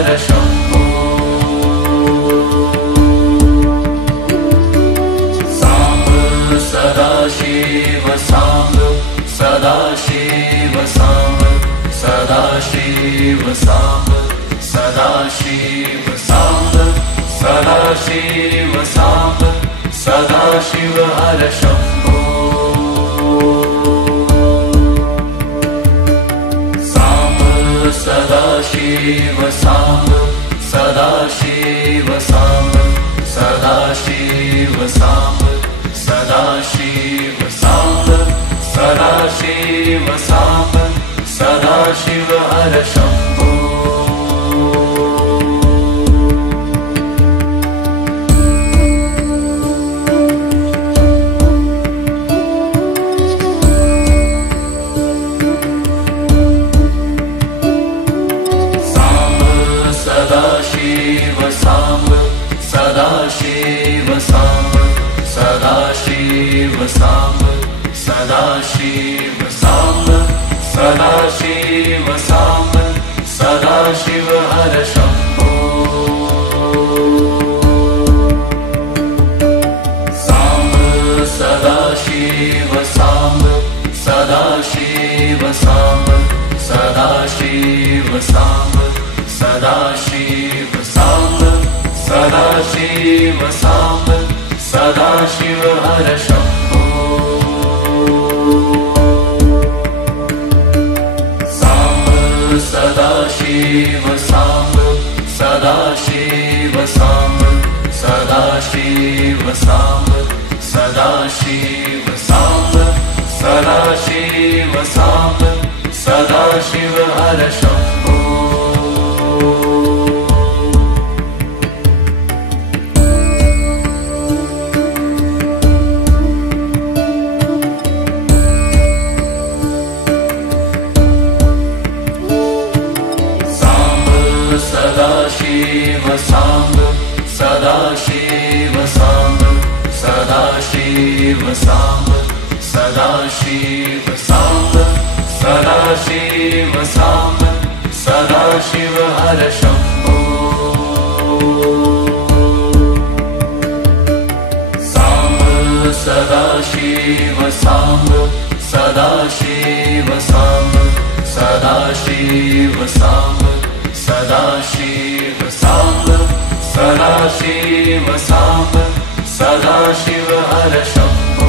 Har Shambho Samba Sadashiv Samba Sadashiv Samba Sadashiv Samba Sadashiv Samba Sadashiv Samba Sadashiv Har Shambho Samba Sadashiv Samba Sadashiv Samba Sadashiv Samba Sadashiv Samba Sadashiv Samba Sadashiv Har Shambho Sadashiv Samba Sadashiv Samba Sadashiv Samba Sadashiv Samba Sadashiv Samba Sadashiv Har Shambho Samba Sadashiv Samba Sadashiv Samba Sadashiv Samba Sadashiv Samba Sadashiv Samba Sadashiv Har Shambho Samba Sadashiv Samba Sadashiv Samba Sadashiv Samba Sadashiv Samba Sadashiv Samba Sadashiv Har Shambho Sadashiv Samba Sadashiv Samba Sadashiv Samba Sadashiv Samba Sadashiv Samba Sadashiv Har Shambho Samba Sadashiv Samba Sadashiv Samba Sadashiv Samba Sadashiv Samba Sadashiv Samba Sadashiv Har Shambho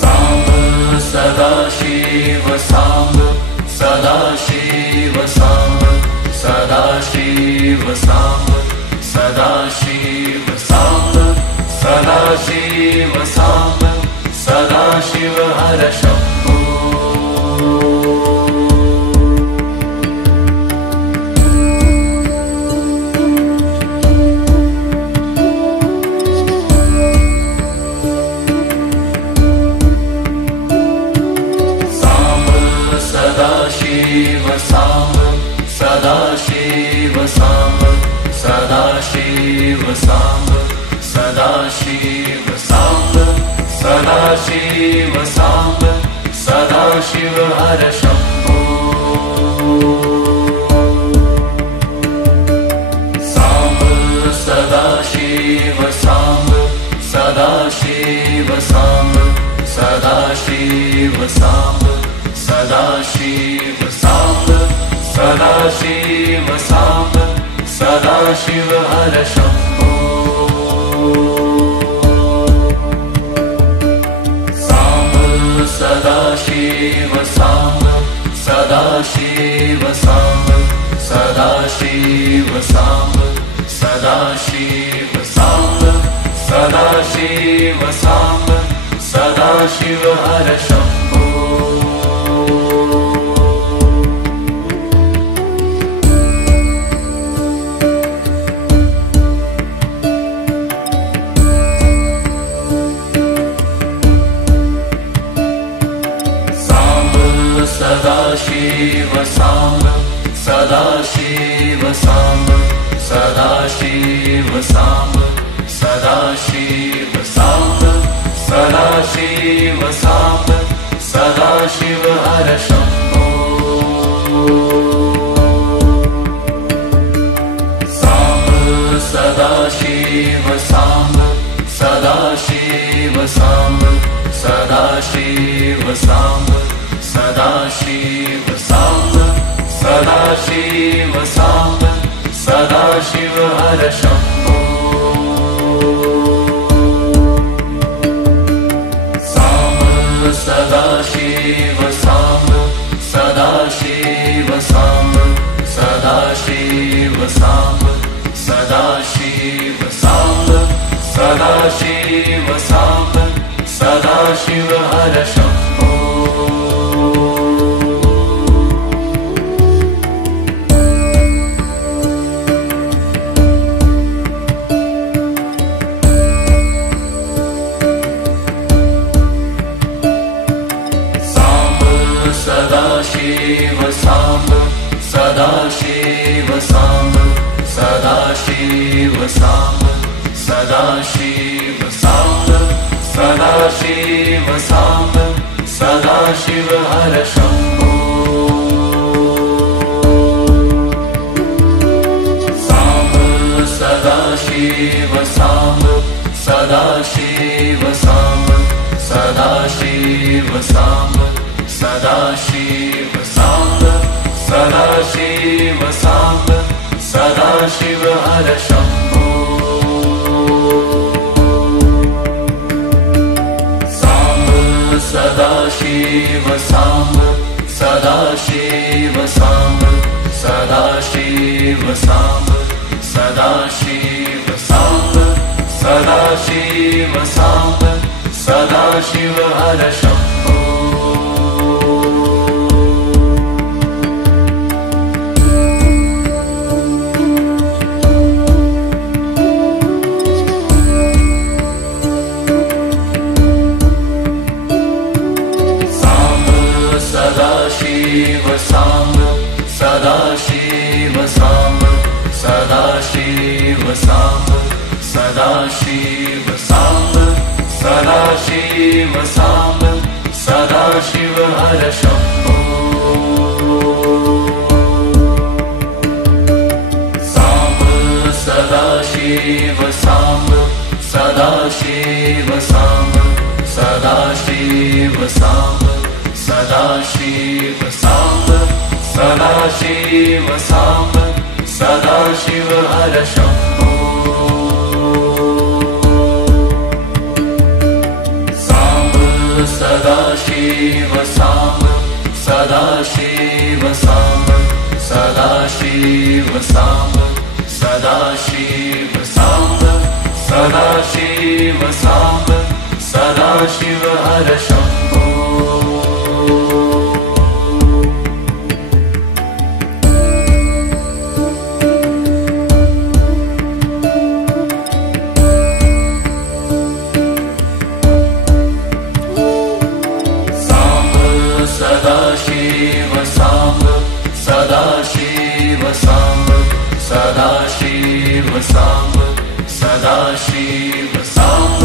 Samba Sadashiv Samba Sadashiv Samba Sadashiv Samba Sadashiv Samba Sadashiv Samba Sadashiv Har Shambho Sadashiv Samba Sadashiv Samba Sadashiv Samba Sadashiv Samba Sadashiv Samba Sadashiv Har Shambho Samba Sadashiv Samba Sadashiv Samba Sadashiv Samba Sadashiv Samba Sadashiv Samba Sadashiv Har Shambho Samba Sadashiv Samba Sadashiv Samba Sadashiv Samba Sadashiv Samba Sadashiv Samba Sadashiv Har Shambho Sadashiv Samba Sadashiv Samba Sadashiv Samba Sadashiv Samba Sadashiv Samba Sadashiv Har Shambho Samba Sadashiv Samba Sadashiv Samba Sadashiv Samba Sadashiv Har Shambho Samba Sadashiv Samba Sadashiv Samba Sadashiv Samba Sadashiv Samba Sadashiv Samba Sadashiv Har Shambho Sadashiv Samba Sadashiv Samba Sadashiv Samba Sadashiv Samba Sadashiv Samba Sadashiv Har Shambho Samba Sadashiv Samba Sadashiv Samba Sadashiv Samba Sadashiv Samba Sadashiv Samba Sadashiv Har Shambho Samba Sadashiv Samba Sadashiv Samba Sadashiv Samba Sadashiv Samba Sadashiv Samba Sadashiv Har Shambho Sadashiv Samba Sadashiv Samba Sadashiv Samba Sadashiv Samba Sadashiv Samba Sadashiv Har Shambho Samba Sadashiv Samba Sadashiv Samba Sadashiv Samba Sadashiv Samba Sadashiv Samba Sadashiv Har Shambho Samba Sadashiv Samba Sadashiv Samba Sadashiv Samba Sadashiv Samba Sadashiv Samba Sadashiv Har Shambho Sadashiv Samba Sadashiv Samba Sadashiv Samba Sadashiv Samba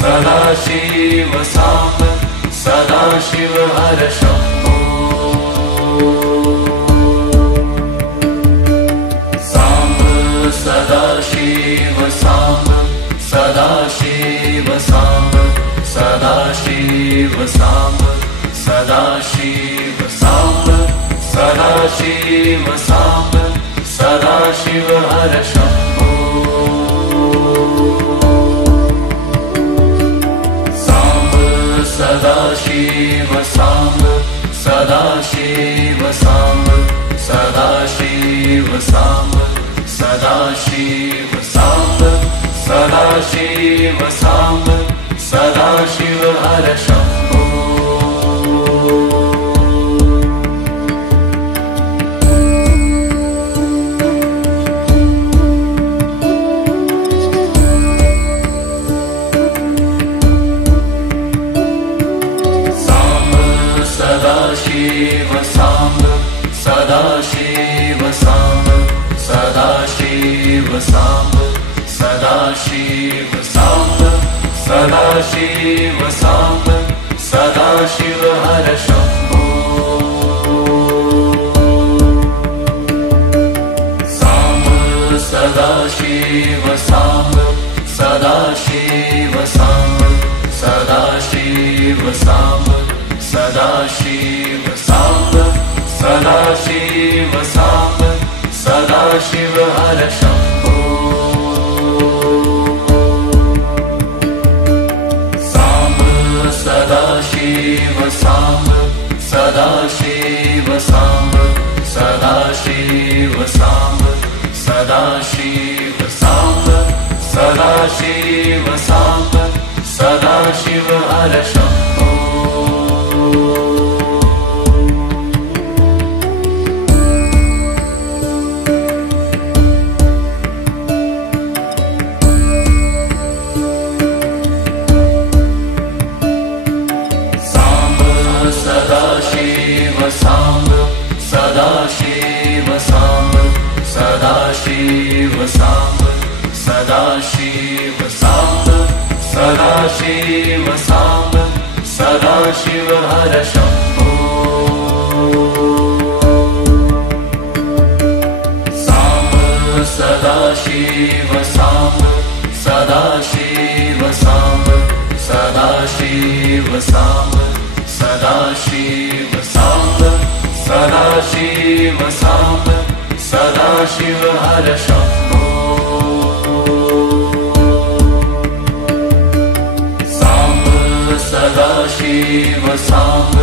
Sadashiv Samba Sadashiv Har Shambho Samba Sadashiv Samba Sadashiv Samba Sadashiv Samba Sadashiv Samba Sadashiv Samba Sadashiv Har Shambho Samba Sadashiv Samba Sadashiv Samba Sadashiv Samba Sadashiv Samba Sadashiv Samba Sadashiv Har Shambho Sadashiv Samba Sadashiv Samba Sadashiv Samba Sadashiv Samba Sadashiv Samba Sadashiv Har Shambho Samba Sadashiv Samba Sadashiv Samba Sadaşiv Samb Sadaşiv Samb Sadaşiv Samb Sadaşiv Har Shambho Samb Sadaşiv Samb Sadaşiv Samb Sadaşiv Samb Sadaşiv Samb Sadaşiv Samb Sadaşiv Har Shambho Samb Sadaşiv Samb Sadaşiv Samb Sadaşiv Samb Sadaşiv Samb Sadaşiv Samb Sadaşiv Har Shambho Samb Sadaşiv Samb Sadaşiv Samb Sadaşiv Samb Sadaşiv Samb Sadaşiv Samb Sadaşiv Har Shambho Sadaşiv Samb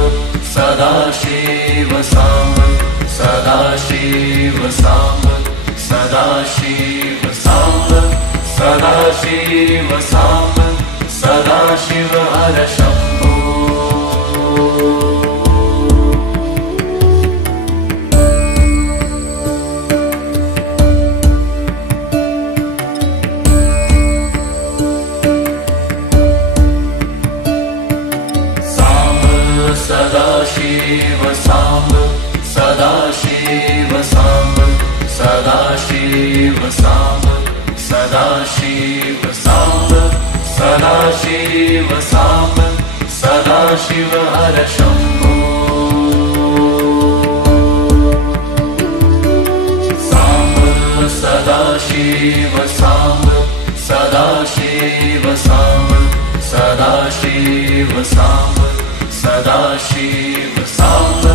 Sadaşiv Samb Sadaşiv Samb Sadaşiv Samb Sadaşiv Samb Sadaşiv Har Shambho Sadaşiv Samb Sadaşiv Samb Sadaşiv Samb Sadaşiv Samb Sadaşiv Samb Sadaşiv Har Shambho Samb Sadaşiv Samb Sadaşiv Samb Sadaşiv Samb Sadaşiv Samb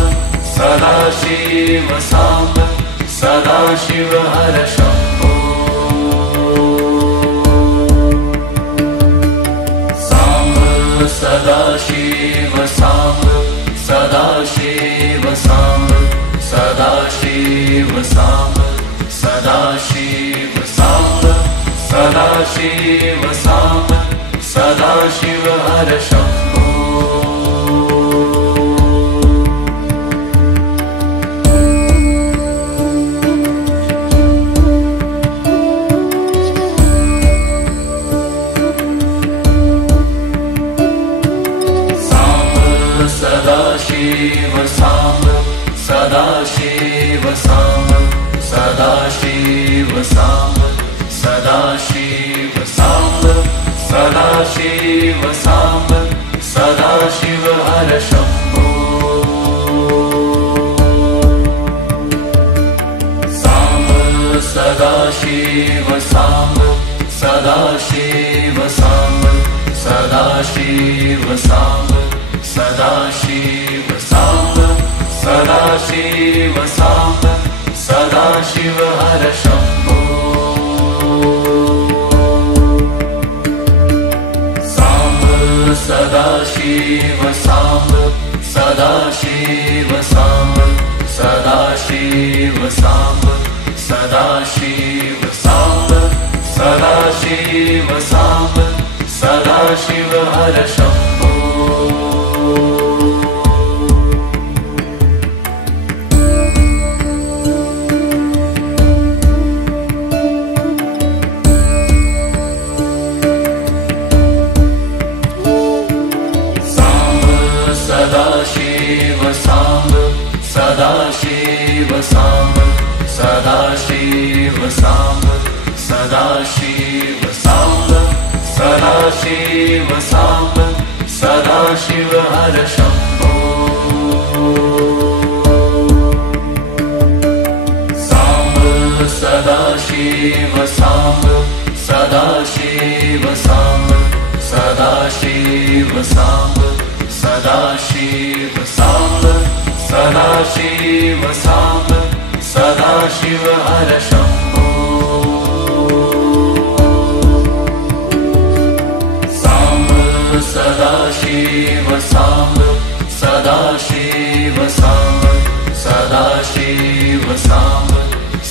Sadaşiv Samb Sadaşiv Har Shambho Samb Sadaşiv Samb Sadaşiv Samb Sadaşiv Samb Sadaşiv Samb Sadaşiv Samb Sadaşiv Har Shambho Sadaşiv Samb Sadaşiv Samb Sadaşiv Samb Sadaşiv Samb Sadaşiv Samb Sadaşiv Har Shambho Samb Sadaşiv Samb Sadaşiv Samb Sadaşiv Samb Sadaşiv Samb Sadaşiv Samb Sadaşiv Har Shambho Samb Sadaşiv Samb Sadaşiv Samb Sadaşiv Samb Sadaşiv Samb Sadaşiv Samb Sadaşiv Har Shambho Sadaşiv Samb Sadaşiv Samb Sadaşiv Samb Sadaşiv Samb Sadaşiv Samb Sadaşiv Har Shambho Samb Sadaşiv Samb Sadaşiv Samb Sadaşiv Samb Sadashiv Samba Sadashiv Samba Sadashiv Har Shambho Samba Sadashiv Samba Sadashiv Samba Sadashiv Samba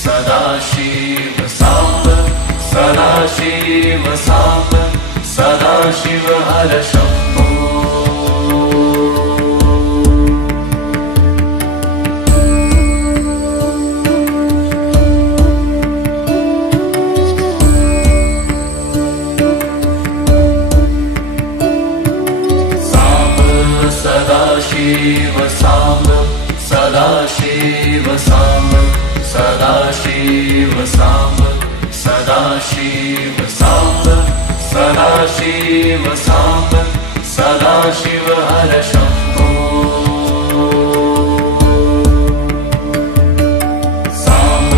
Sadashiv Samba Sadashiv Samba Sadashiv Har Shambho Sadashiv Samba Sadashiv Samba Sadashiv Samba Sadashiv Samba Sadashiv Samba Sadashiv Har Shambho Samba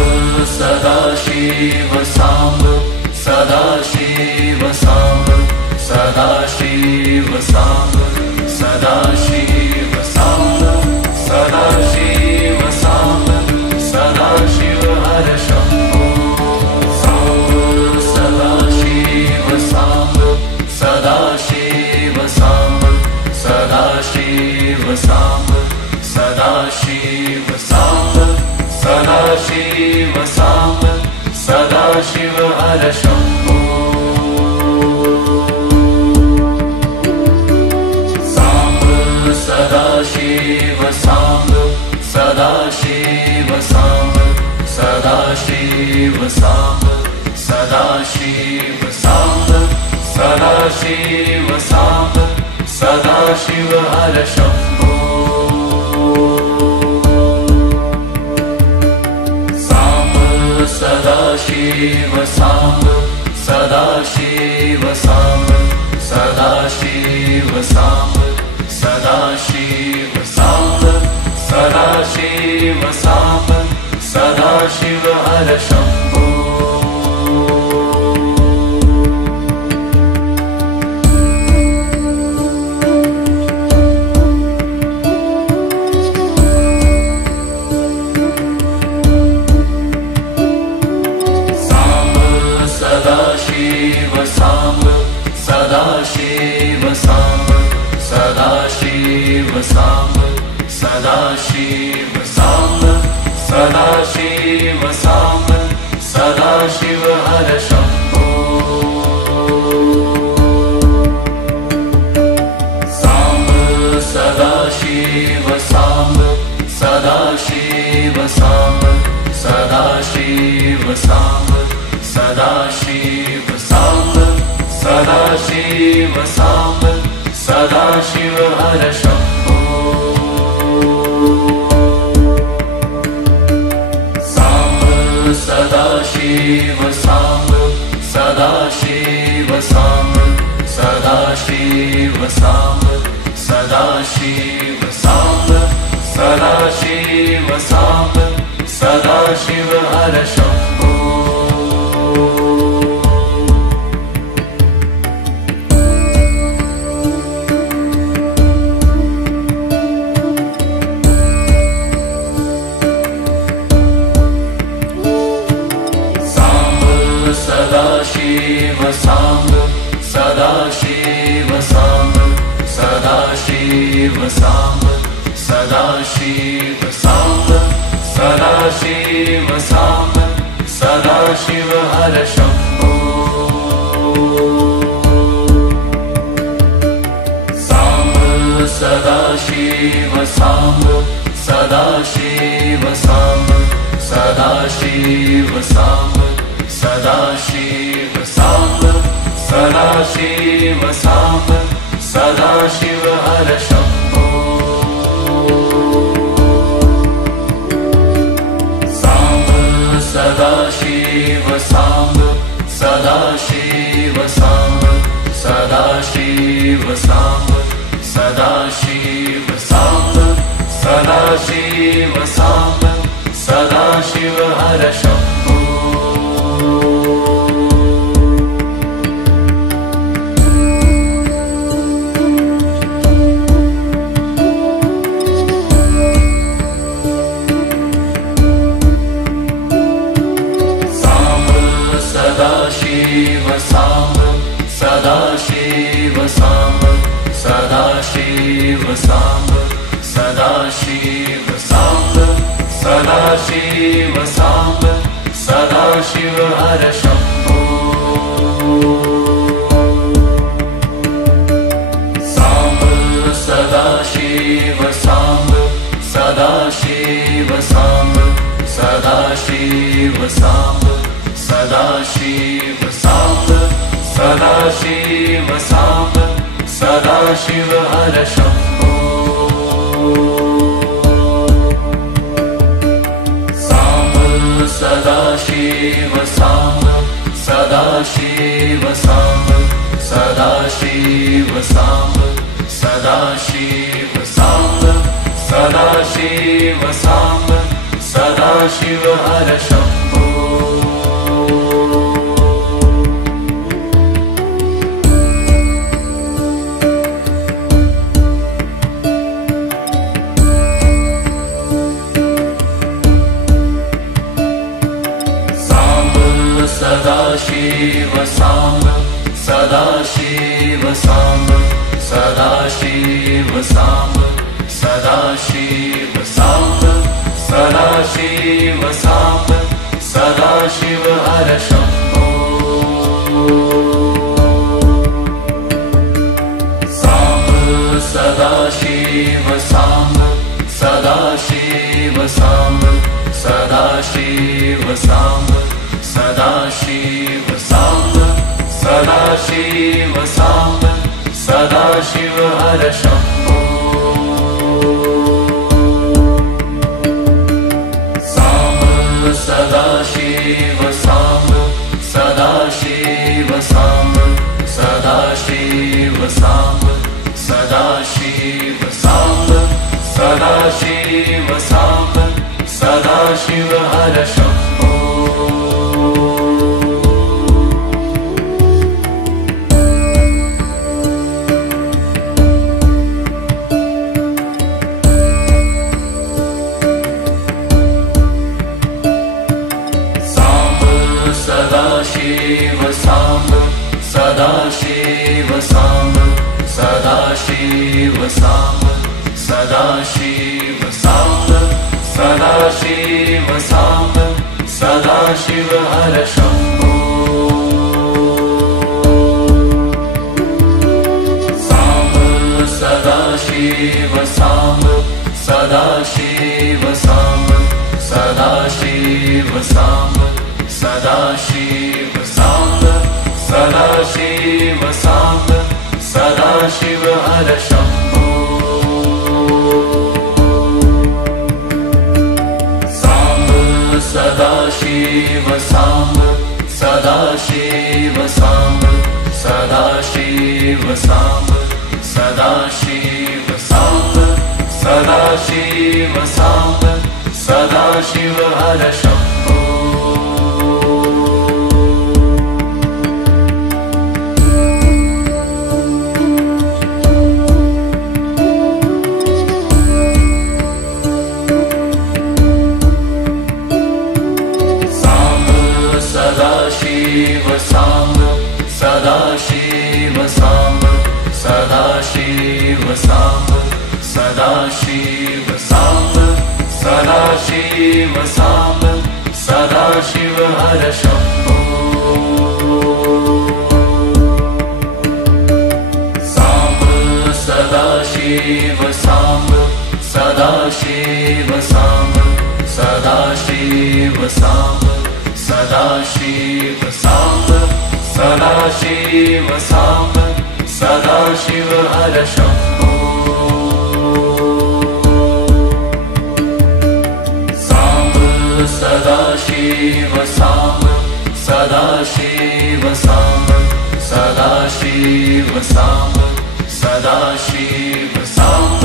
Sadashiv Samba Sadashiv Samba Sadashiv Samba Sadashiv Samba Sadashiv Samba Sadashiv Har Shambho Samba Sadashiv Samba Sadashiv Samba Sadashiv Samba Sadashiv Samba Sadashiv Samba Sadashiv Har Shambho Sadashiv Samba Sadashiv Samba Sadashiv Samba Sadashiv Samba Sadashiv Samba Sadashiv Har Shambho Samba Sadashiv Samba Sadashiv Samba Sadashiv Samba Sadashiv Samba Sadashiv Samba Sadashiv Har Shambho Samba Sadashiv Samba Sadashiv Samba Sadashiv Samba Sadashiv Samba Sadashiv Samba Sadashiv Har Shambho Samba Sadashiv Samba Sadashiv Samba Sadashiv Samba Sadashiv Samba Sadashiv Samba Sadashiv Har Shambho Samba Sadashiv Samba Sadashiv Samba Sadashiv Samba Sadashiv Samba Sadashiv Samba Sadashiv Har Shambho Sadashiv Samba Sadashiv Samba Sadashiv Samba Sadashiv Samba Sadashiv Samba Sadashiv Har Shambho Samba Sadashiv Samba Sadashiv Samba Sadashiv Samba Sadashiv Samba Sadashiv Samba Sadashiv Har Shambho Samba Sadashiv Samba Sadashiv Samba Sadashiv Samba Sadashiv Samba Sadashiv Samba Sadashiv Har Shambho Sadashiv Samba Sadashiv Samba Sadashiv Samba Sadashiv Samba Sadashiv Har Shambho Samba Sadashiv Samba Sadashiv Samba Sadashiv Samba Sadashiv Samba Sadashiv Samba Sadashiv Har Shambho Samba Sadashiv Samba Sadashiv Samba Sadashiv Samba Sadashiv Samba Sadashiv Samba Sadashiv Har Shambho Sadashiv Samba Sadashiv Samba Sadashiv Samba Sadashiv Samba Sadashiv Samba Sadashiv Har Shambho Samba Sadashiv Samba Sadashiv Samba Sadashiv Samba Sadashiv Samba Sadashiv Samba Sadashiv Har Shambho Samba Sadashiv Samba Sadashiv Samba Sadashiv Samba Sadashiv Samba Sadashiv Samba Sadashiv Har Shambho Sadashiv Samba Sadashiv Samba Sadashiv Samba Sadashiv Samba Sadashiv Samba Sadashiv Har Shambho Samba Sadashiv Samba Sadashiv Samba Sadashiv Samba Sadashiv Samba Sadashiv Samba Sadashiv Har Shambho Samba Sadashiv Samba Sadashiv Samba Sadashiv Samba Sadashiv Samba Sadashiv Samba Sadashiv Har Shambho Sadashiv Samba Sadashiv Samba Sadashiv Samba Sadashiv Samba Sadashiv Samba Sadashiv Har Shambho Samba Sadashiv Samba Sadashiv Samba Sadashiv Samba Sadashiv Samba Sadashiv Samba Sadashiv Har Shambho Samba Sadashiv Samba Sadashiv Samba Sadashiv Samba Sadashiv Samba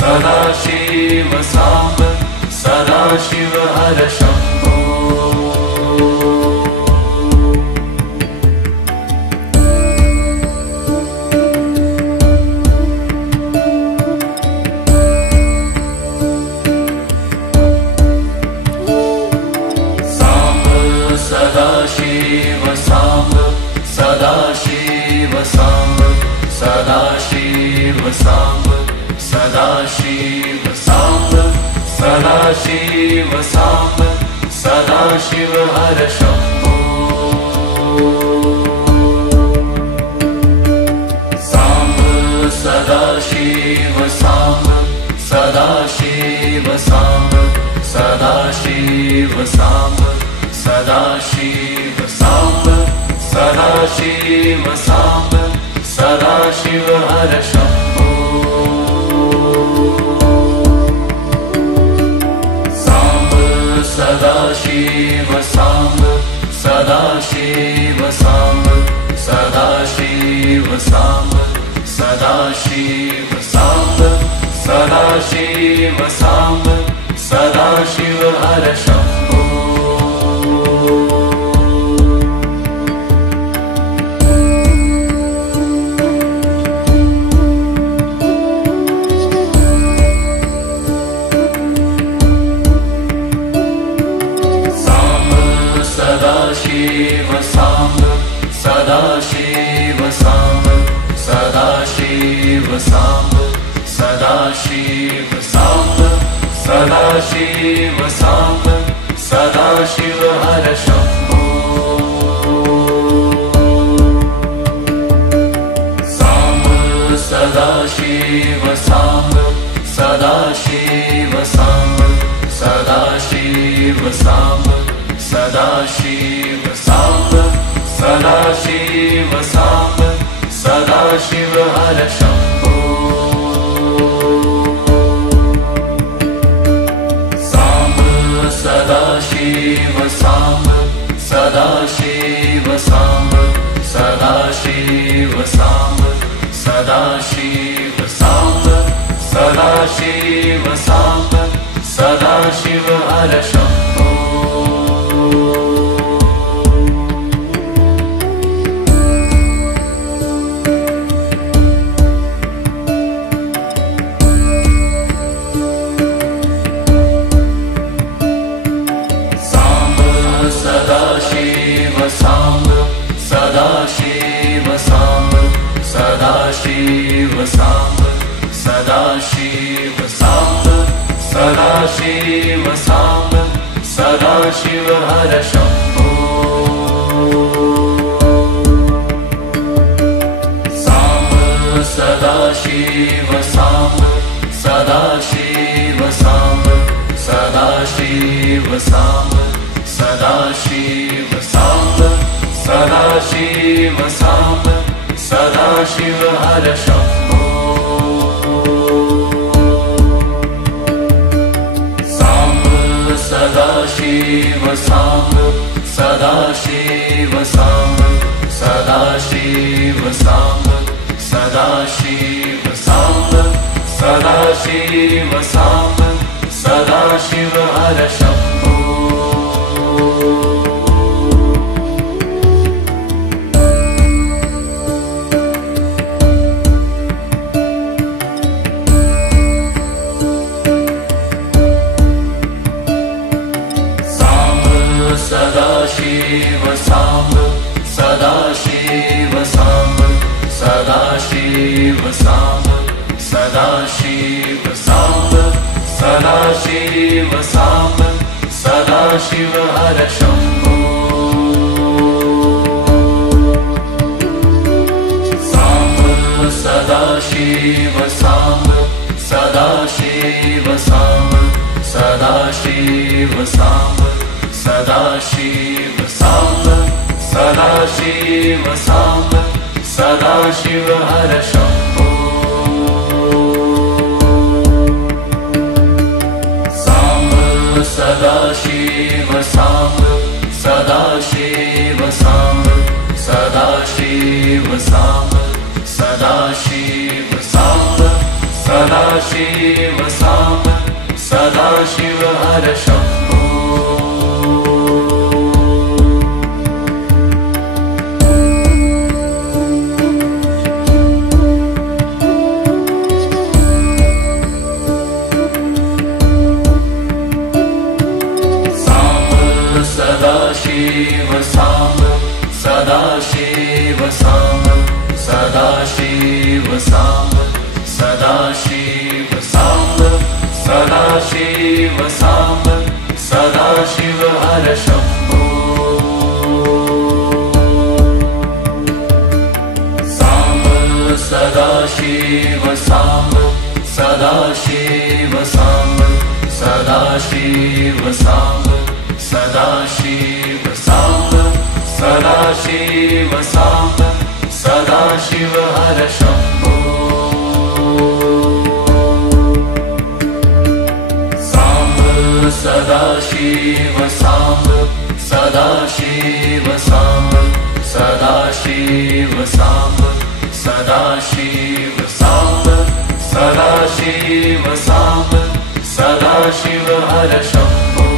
Sadashiv Samba Sadashiv Har Shambho Sadashiv Samba Sadashiv Sadashiv Samba Sadashiv Samba Sadashiv Samba Sadashiv Samba Sadashiv Har Shambho Samba Sadashiv Samba Sadashiv Samba Sadashiv Samba Sadashiv Samba Sadashiv Samba Sadashiv Har Shambho Samba Sadashiv Samba Sadashiv Samba Sadashiv Samba Sadashiv Samba Sadashiv Samba Sadashiv Har Shambho Sadashiv Samba Sadashiv Samba Sadashiv Samba Sadashiv Samba Sadashiv Samba Sadashiv Har Shambho Samba Sadashiv Samba Sadashiv Samba Sadashiv Samba Sadashiv Samba Sadashiv Samba Sadashiv Har Shambho Samba Sadashiv Samba Sadashiv Samba Sadashiv Samba Sadashiv Samba Sadashiv Samba Sadashiv Har Shambho Sadashiv Samba Sadashiv Samba Sadashiv Samba Sadashiv Samba Sadashiv Samba Sadashiv Har Shambho Samba Sadashiv Samba Sadashiv Samba Sadashiv Samba Sadashiv Samba Sadashiv Samba Sadashiv Har Shambho Samba Sadashiv Samba Sadashiv Samba Sadashiv Samba Sadashiv Samba Sadashiv Samba Sadashiv Har Shambho Sadashiv Samba Sadashiv Samba Sadashiv Samba Sadashiv Samba Sadashiv Samba Sadashiv Har Shambho Samba Sadashiv Samba Sadashiv Samba Sadashiv Samba Sadashiv Samba Sadashiv Samba Sadashiv Har Shambho Samba Sadashiv Samba Sadashiv Samba Sadashiv Samba Sadashiv Samba Sadashiv Samba Sadashiv Har Shambho Sadashiv Samba Sadashiv Samba Sadashiv Samba Sadashiv Samba Sadashiv Samba Sadashiv Har Shambho Samba Sadashiv Samba Sadashiv Samba Sadashiv Samba Sadashiv Samba Sadashiv Samba Sadashiv Har Shambho Samba Sadashiv Samba Sadashiv Samba Sadashiv Samba Sadashiv Samba Sadashiv Samba Sadashiv Har Shambho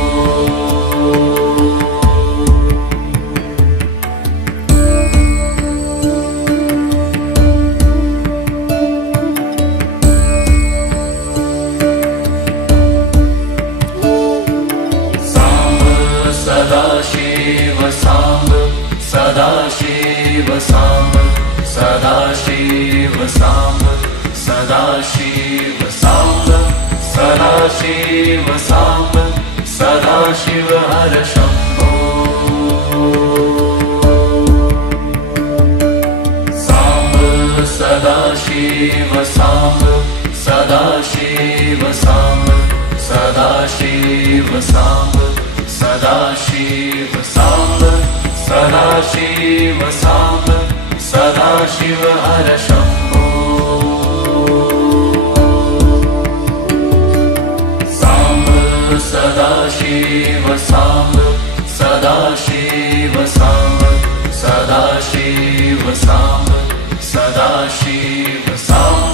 Sadashiv Samba Sadashiv Samba Sadashiv Samba Sadashiv Samba Sadashiv Samba Sadashiv Har Shambho Samba Sadashiv Samba Sadashiv Samba Sadashiv Samba Sadashiv Samba Sadashiv Samba Sadashiv Har Shambho Samba Sadashiv Samba Sadashiv Samba Sadashiv Samba Sadashiv Samba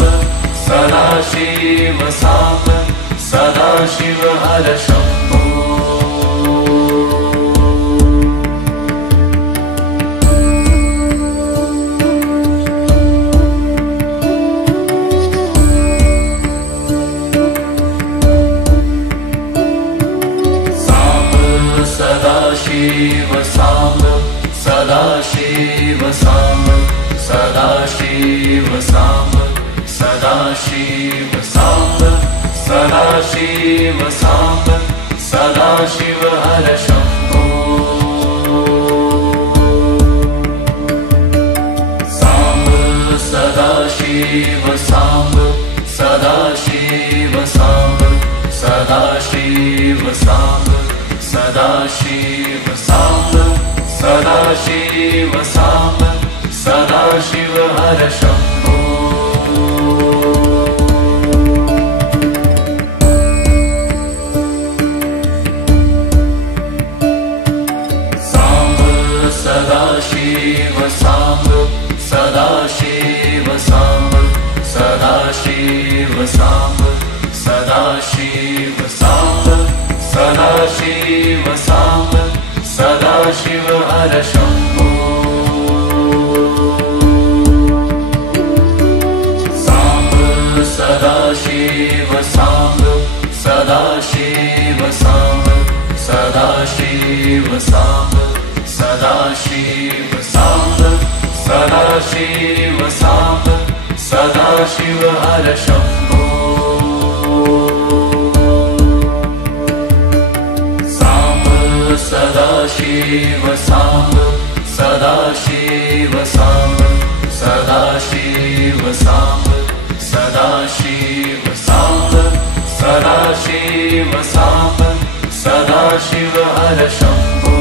Sadashiv Samba Sadashiv Har Shambho Sadashiv Samba Sadashiv Samba Sadashiv Samba Sadashiv Samba Sadashiv Samba Sadashiv Har Shambho Samba Sadashiv Samba Sadashiv Samba Sadashiv Samba Sadashiv Samba Sadashiv Samba Sadashiv Har Shambho Samba Sadashiv Samba Sadashiv Samba Sadashiv Samba Sadashiv Samba Sadashiv Samba Sadashiv Har Shambho Samba Sadashiv Samba Sadashiv Samba Sadashiv Samba Sadashiv Samba Sadashiv Samba Sadashiv Har Shambho Sadashiv Samba Sadashiv Samba Sadashiv Samba Sadashiv Samba Sadashiv Samba Sadashiv Har Shambho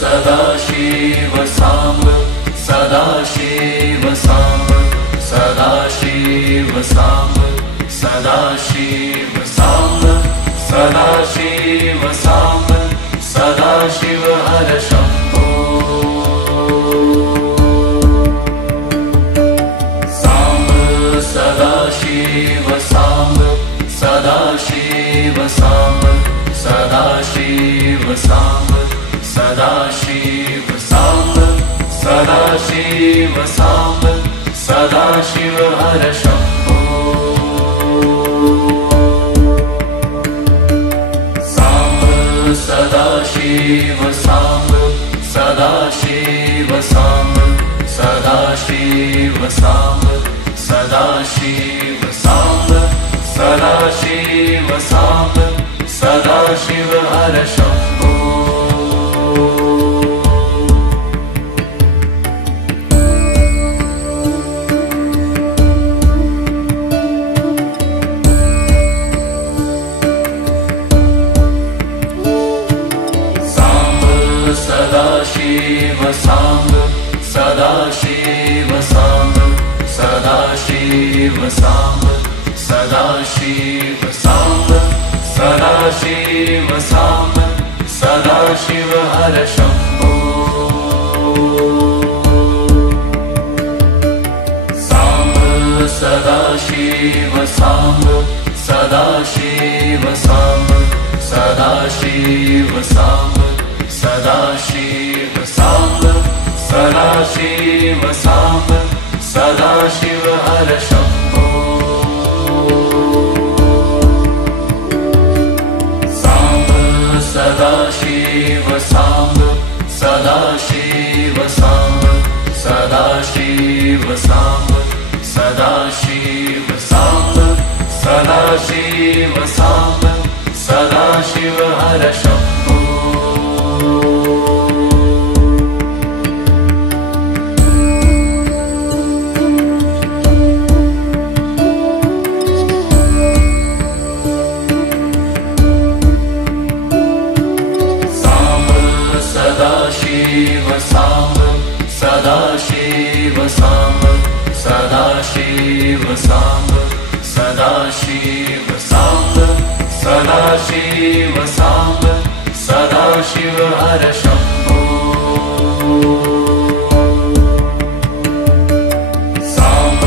Sadashiv Samba Sadashiv Samba Sadashiv Samba Sadashiv Samba Sadashiv Samba Sadashiv Har Shambho Samba Sadashiv Samba Sadashiv Samba Sadashiv Samba Sadashiv Samba Sadashiv Samba Sadashiv Har Shambho Samba Sadashiv Samba Sadashiv Samba Sadashiv Samba Sadashiv Samba Sadashiv Samba Sadashiv Har Shambho Sadashiv Samba Sadashiv Samba Sadashiv Samba Sadashiv Samba Sadashiv Samba Sadashiv Har Shambho Samba Sadashiv Samba Sadashiv Samba Sadashiv Samba Sadashiv Samba Sadashiv Samba Sadashiv Har Shambho Samba Sadashiv Samba Sadashiv Samba Sadashiv Samba Sadashiv Samba Sadashiv Samba Sadashiv Har Shambho Sadashiv Samba Sadashiv Samba Sadashiv Samba Sadashiv Samba Sadashiv Samba Sadashiv Har Shambho Samba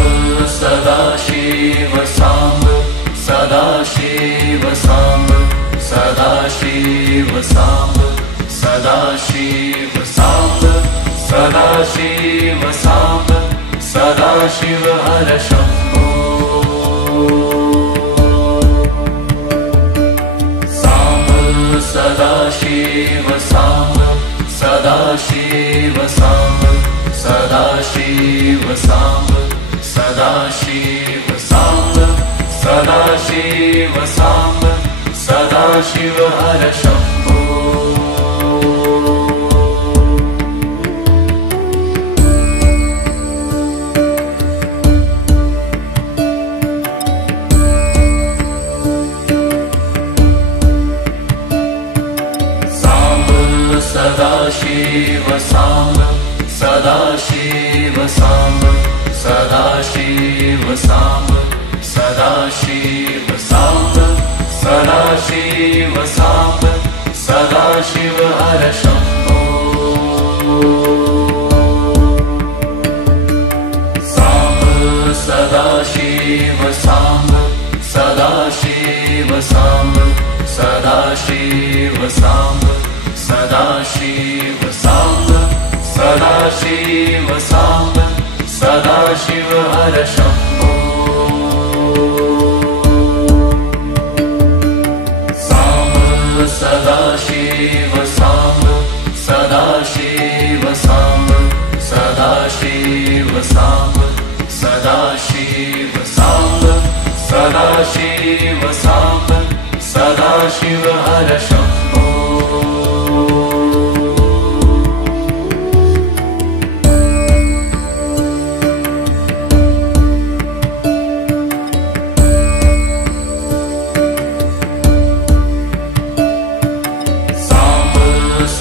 Sadashiv Samba Sadashiv Samba Sadashiv Samba Sadashiv Samba Sadashiv Samba Sadashiv Har Shambho Samba Sadashiv Samba Sadashiv Samba Sadashiv Samba Sadashiv Samba Sadashiv Samba Sadashiv Har Shambho Sadashiv Samba Sadashiv Samba Sadashiv Samba Sadashiv Samba Sadashiv Samba Sadashiv Har Shambho Samba Sadashiv Samba Sadashiv Samba Sadashiv Samba Sadashiv Samba Sadashiv Samba Sadashiv Har Shambho Samba Sadashiv Samba Sadashiv Samba Sadashiv Samba Sadashiv Samba Sadashiv Samba Sadashiv Har Shambho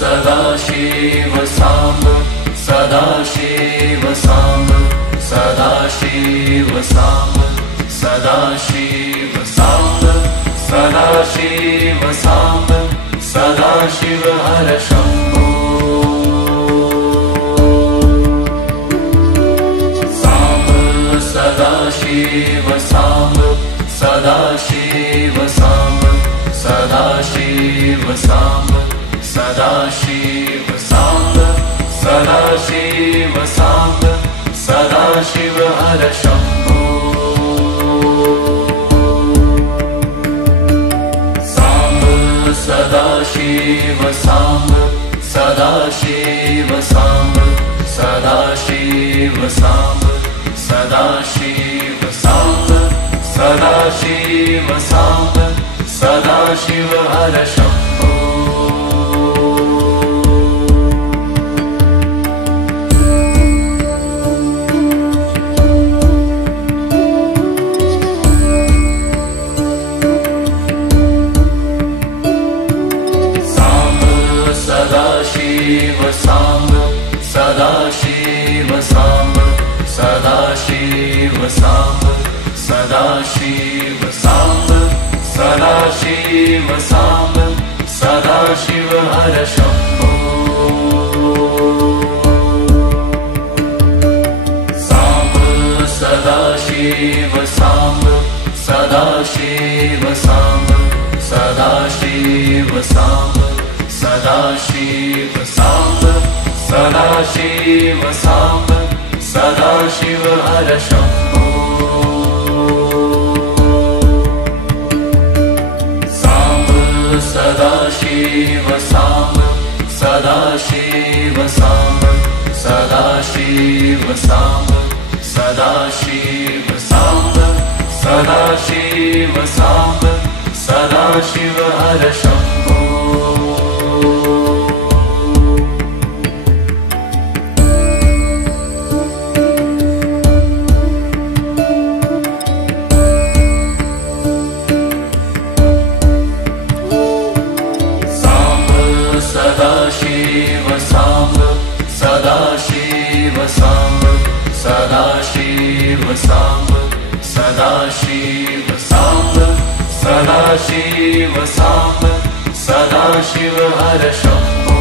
Sadashiv Samba Sadashiv Samba Sadashiv Samba Sadashiv Samba Sadashiv Samba Sadashiv Har Shambho Samba Sadashiv Samba Sadashiv Samba Sadashiv Samba Sadashiv Samba Sadashiv Samba Sadashiv Sadashiv Har Shambho Samba Sadashiv Samba Sadashiv Samba Sadashiv Samba Sadashiv Samba Sadashiv Samba Sadashiv Har Shambho Sadashiv Samba Sadashiv Samba Sadashiv Samba Sadashiv Samba Sadashiv Samba Sadashiv Har Shambho Samba Sadashiv Samba Sadashiv Samba Sadashiv Samba Sadashiv Samba Sadashiv Samba Sadashiv Har Shambho Samba Sadashiv Samba Sadashiv Samba Sadashiv Samba Sadashiv Samba Sadashiv Samba Sadashiv Har Shambho Sadashiv Samba Sadashiv Samba Sadashiv Samba Sadashiv Samba Sadashiv Samba Sadashiv Har Shambho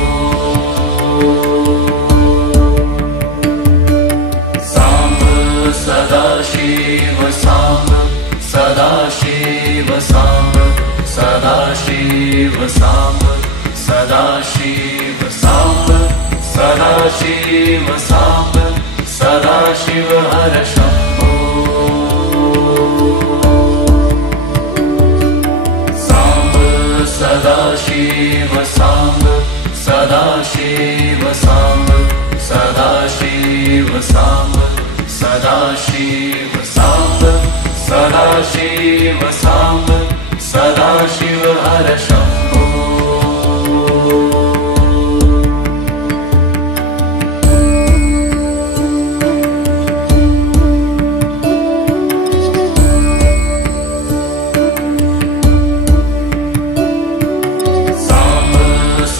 Samba Sadashiv Samba Sadashiv Samba Sadashiv Samba Sadashiv Samba Sadashiv Samba Sadashiv Har Shambho Samba Sadashiv Samba Sadashiv Samba Sadashiv Samba Sadashiv Samba Sadashiv Samba Sadashiv Har Shambho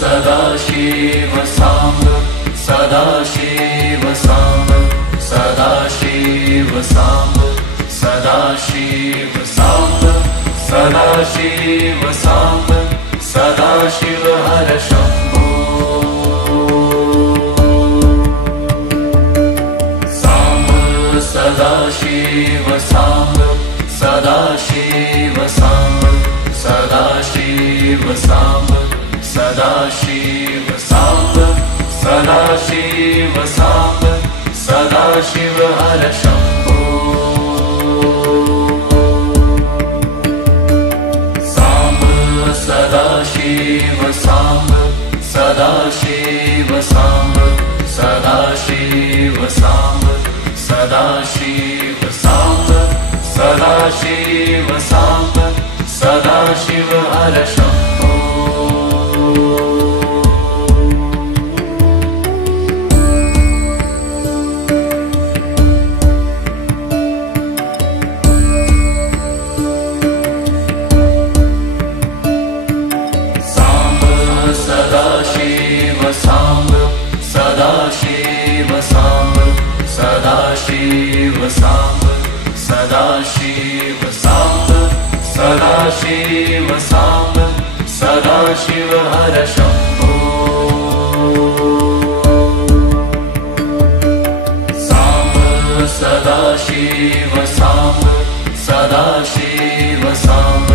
Sadashiv Samba Sadashiv Samba Sadashiv Samba Sadashiv Samba Sadashiv Samba Sadashiv Har Shambho Samba Sadashiv Samba Sadashiv Samba Sadashiv Samba Sadashiv Samba Sadashiv Samba Sadashiv Har Shambho Samba Sadashiv Samba Sadashiv Samba Sadashiv Samba Sadashiv Samba Sadashiv Samba Sadashiv Har Shambho Sadashiv Samba Sadashiv Samba Sadashiv Samba Sadashiv Samba Sadashiv Samba Sadashiv Har Shambho Samba Sadashiv Samba Sadashiv Samba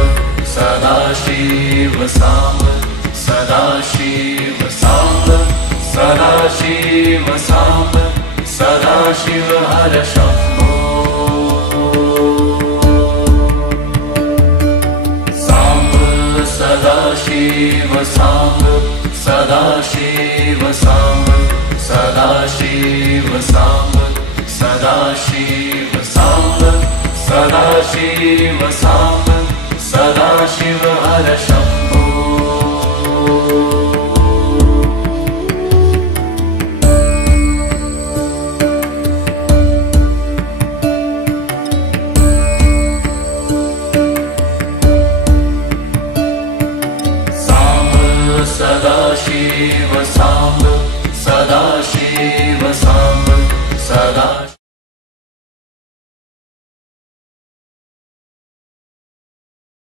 Sadashiv Samba Sadashiv Samba Sadashiv Samba Sadashiv Har Shambho Sadashiv Samba Sadashiv Samba Sadashiv Samba Sadashiv Samba Sadashiv Har शम्भ